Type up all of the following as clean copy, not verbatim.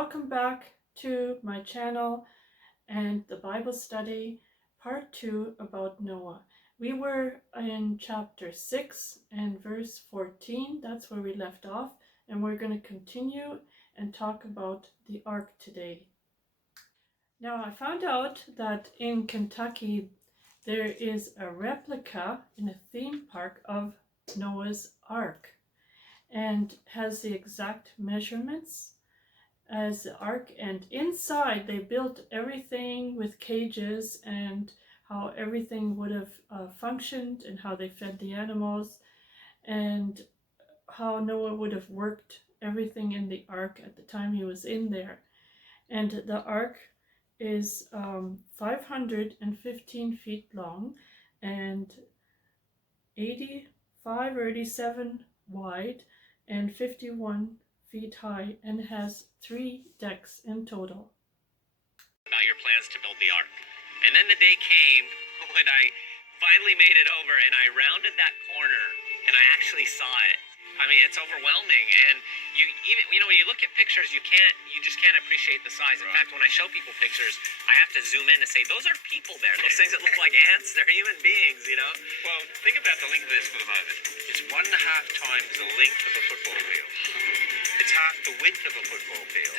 Welcome back to my channel and the Bible study, part 2 about Noah. We were in chapter 6 and verse 14. That's where we left off, and we're going to continue and talk about the ark today. Now, I found out that in Kentucky there is a replica in a theme park of Noah's ark and has the exact measurements as the ark, and inside they built everything with cages and how everything would have functioned and how they fed the animals and how Noah would have worked everything in the ark at the time he was in there. And the ark is 515 feet long and 85 or 87 wide and 51 feet high, and has 3 decks in total. About your plans to build the ark. And then the day came when I finally made it over and I rounded that corner and I actually saw it. I mean, it's overwhelming, and when you look at pictures, you just can't appreciate the size. In fact, when I show people pictures, I have to zoom in and say, those are people there. Those things that look like ants, they're human beings, you know? Well, think about the length of this for the moment. It's 1.5 times the length of a football field. It's half the width of a football field.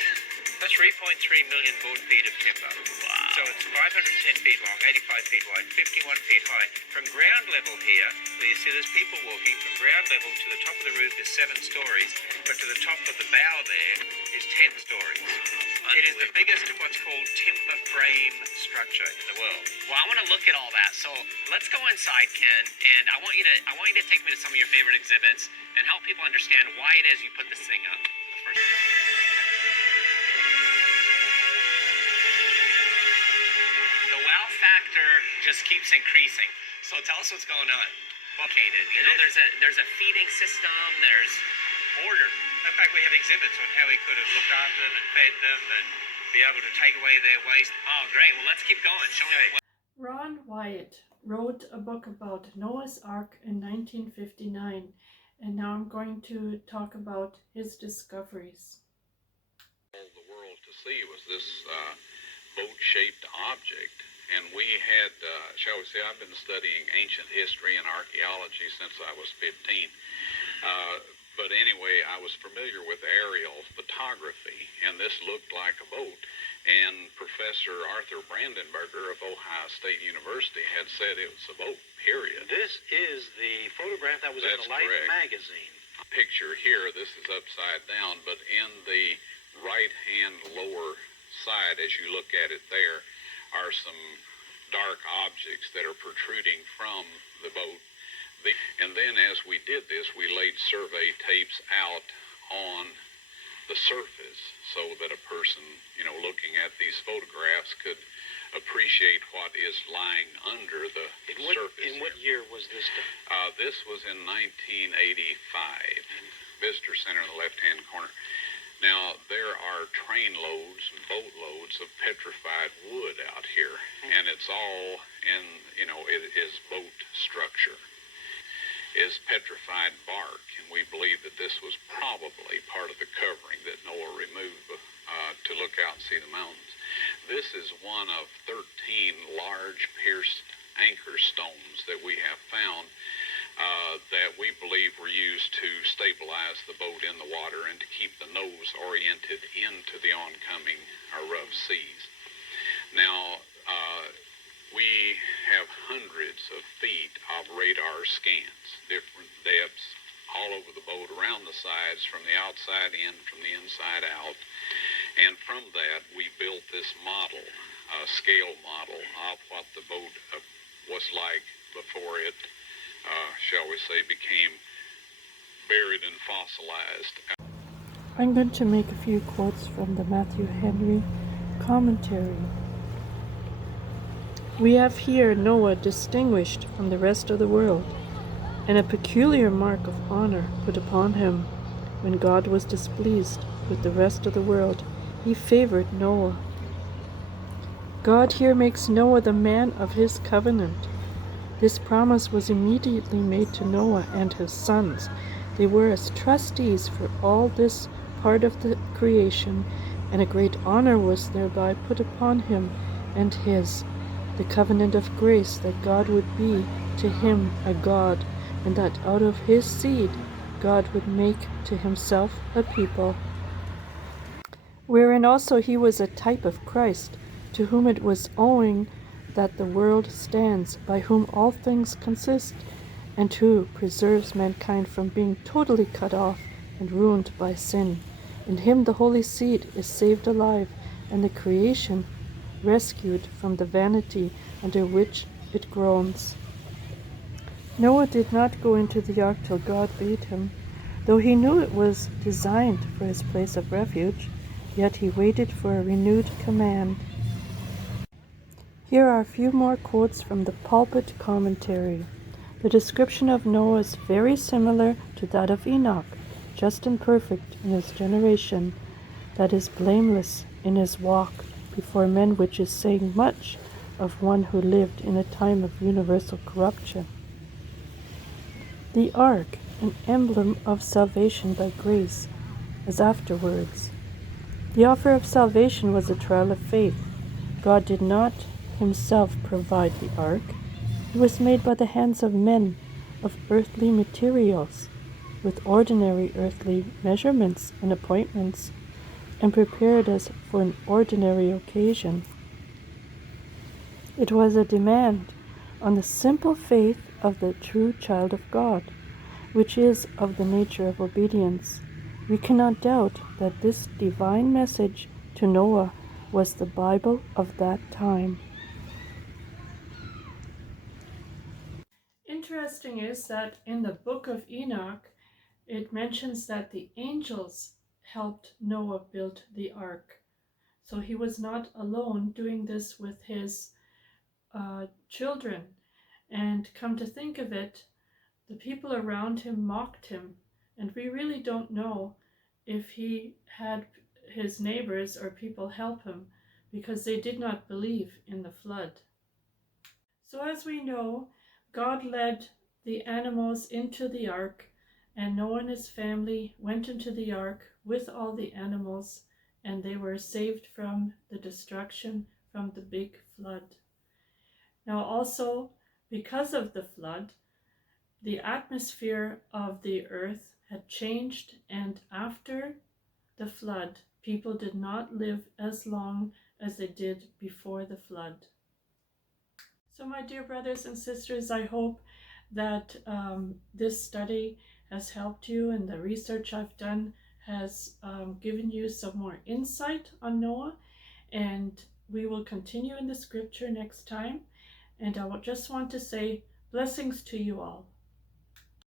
That's 3.3 million board feet of timber. Wow. So it's 510 feet long, 85 feet wide, 51 feet high. From ground level here, where you see there's people walking, from ground level to the top of the roof is 7 stories, but to the top of the bow there is 10 stories. It is the biggest what's called timber frame structure in the world. Well, I want to look at all that. So let's go inside, Ken, and I want you to take me to some of your favorite exhibits and help people understand why it is you put this thing up. The wow factor just keeps increasing. So tell us what's going on. Located. You know, there's a feeding system. There's order. In fact, we have exhibits on how he could have looked after them and fed them and be able to take away their waste. Oh, great. Well, let's keep going. Show me. Ron Wyatt wrote a book about Noah's Ark in 1959, and now I'm going to talk about his discoveries. All the world to see was this boat-shaped object, and we had, shall we say, I've been studying ancient history and archaeology since I was 15. But anyway, I was familiar with aerial photography, and this looked like a boat. And Professor Arthur Brandenberger of Ohio State University had said it was a boat, period. This is the photograph that was in the Life magazine. Picture here, this is upside down, but in the right-hand lower side, as you look at it there, are some dark objects that are protruding from the boat. And then as we did this, we laid survey tapes out on the surface so that a person, looking at these photographs could appreciate what is lying under the surface. In what year was this done? This was in 1985. Visitor Center in the left-hand corner. Now, there are train loads and boat loads of petrified wood out here, and it's all in, it is boat structure. Is petrified bark, and we believe that this was probably part of the covering that Noah removed to look out and see the mountains. This is one of 13 large pierced anchor stones that we have found that we believe were used to stabilize the boat in the water and to keep the nose oriented into the oncoming rough seas. Now, we have hundreds of feet of radar scans, different depths all over the boat, around the sides, from the outside in, from the inside out. And from that, we built this model, scale model of what the boat was like before it, shall we say, became buried and fossilized. I'm going to make a few quotes from the Matthew Henry commentary. We have here Noah distinguished from the rest of the world, and a peculiar mark of honor put upon him. When God was displeased with the rest of the world, he favored Noah. God here makes Noah the man of his covenant. This promise was immediately made to Noah and his sons. They were as trustees for all this part of the creation, and a great honor was thereby put upon him and his, the covenant of grace that God would be to him a God, and that out of his seed God would make to himself a people, wherein also he was a type of Christ, to whom it was owing that the world stands, by whom all things consist, and who preserves mankind from being totally cut off and ruined by sin. In him the holy seed is saved alive, and the creation rescued from the vanity under which it groans. Noah did not go into the ark till God bade him. Though he knew it was designed for his place of refuge, yet he waited for a renewed command. Here are a few more quotes from the pulpit commentary. The description of Noah is very similar to that of Enoch, just and perfect in his generation, that is blameless in his walk before men, which is saying much of one who lived in a time of universal corruption. The ark, an emblem of salvation by grace, as afterwards. The offer of salvation was a trial of faith. God did not himself provide the ark. It was made by the hands of men of earthly materials, with ordinary earthly measurements and appointments, and prepared as for an ordinary occasion. It was a demand on the simple faith of the true child of God, which is of the nature of obedience. We cannot doubt that this divine message to Noah was the Bible of that time. Interesting is that in the book of Enoch, it mentions that the angels helped Noah build the ark. So he was not alone doing this with his children. And come to think of it, the people around him mocked him. And we really don't know if he had his neighbors or people help him, because they did not believe in the flood. So as we know, God led the animals into the ark, and Noah and his family went into the ark with all the animals, and they were saved from the destruction from the big flood. Now also, because of the flood, the atmosphere of the earth had changed, and after the flood, people did not live as long as they did before the flood. So my dear brothers and sisters, I hope that this study has helped you, and the research I've done has given you some more insight on Noah, and we will continue in the scripture next time. And I just want to say blessings to you all.